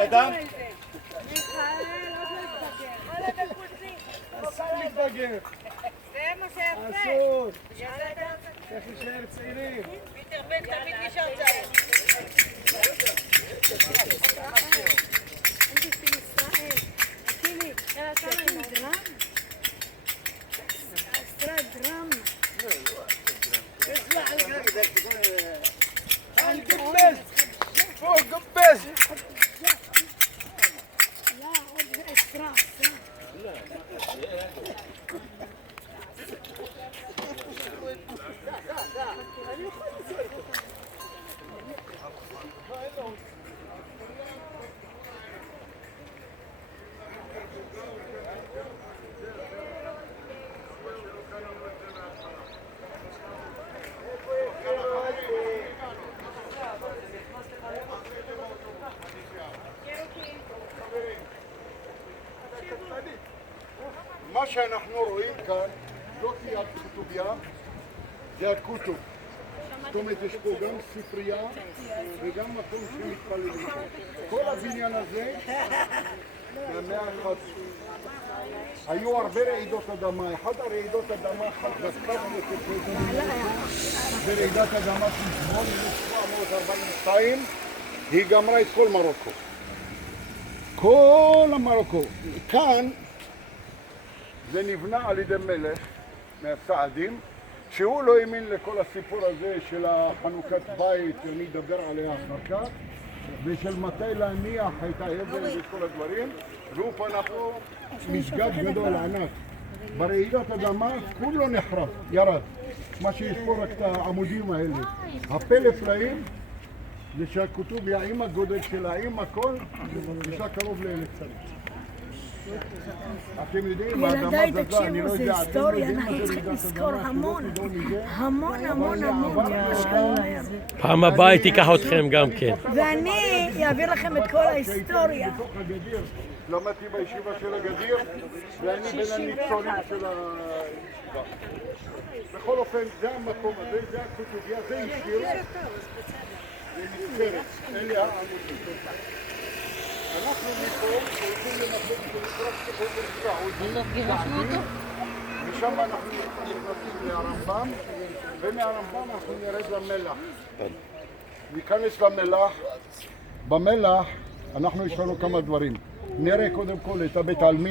מדאם? אסור להתבגר. זה מה שיפה. אסור. צריך להישאר צעירים. פיטר בן תמיד נשאר צעיר. גבז! פוק גבז! מה שאנחנו רואים כאן, זאת היא הכתוביה, זה הכותוב. זאת אומרת, יש פה גם ספרייה וגם מקום שמתפללים. כל הבניין הזה, מהמאה ה-11. היו הרבה רעידות אדמה. אחת הרעידות אדמה חזקה זה רעידת אדמה של 1742, היא גמרה את כל מרוקו. כל המרוקו. כאן זה נבנה על ידי מלך מהסעדים, שהוא לא האמין לכל הסיפור הזה של החנוכת בית, שאני אדבר עליה אחר כך, ושל מתי להניח את האבן וכל הדברים, והוא פנה פה מסגד גדול ענק. ברעידת אדמה כולו נחרב, ירד. מה שיש פה רק את העמודים האלה. הפלא פלאים זה שהכתוביה עם הגודל שלה, עם הכל, יש לה קרוב ל-1,000 שנה. אתם יודעים, ילדיי, תקשיבו, זה היסטוריה, אנחנו צריכים לזכור המון, המון, המון, המון. פעם הבאה היא תיקח אתכם גם כן. ואני אעביר לכם את כל ההיסטוריה. למדתי בישיבה של הגדיר, ואני בין הניצולים של הישיבה. בכל אופן, זה המקום הזה, זה הכתוביה, זה השיר, זה נבחרת, אלה העמודים. אנחנו מפה הולכים למקום שנקרא סעודים, ושם אנחנו נכנסים להרמב"ם, ומהרמב"ם אנחנו נרד למלח. ניכנס למלח. במלח יש לנו כמה דברים. נראה קודם כל את הבית העלמין.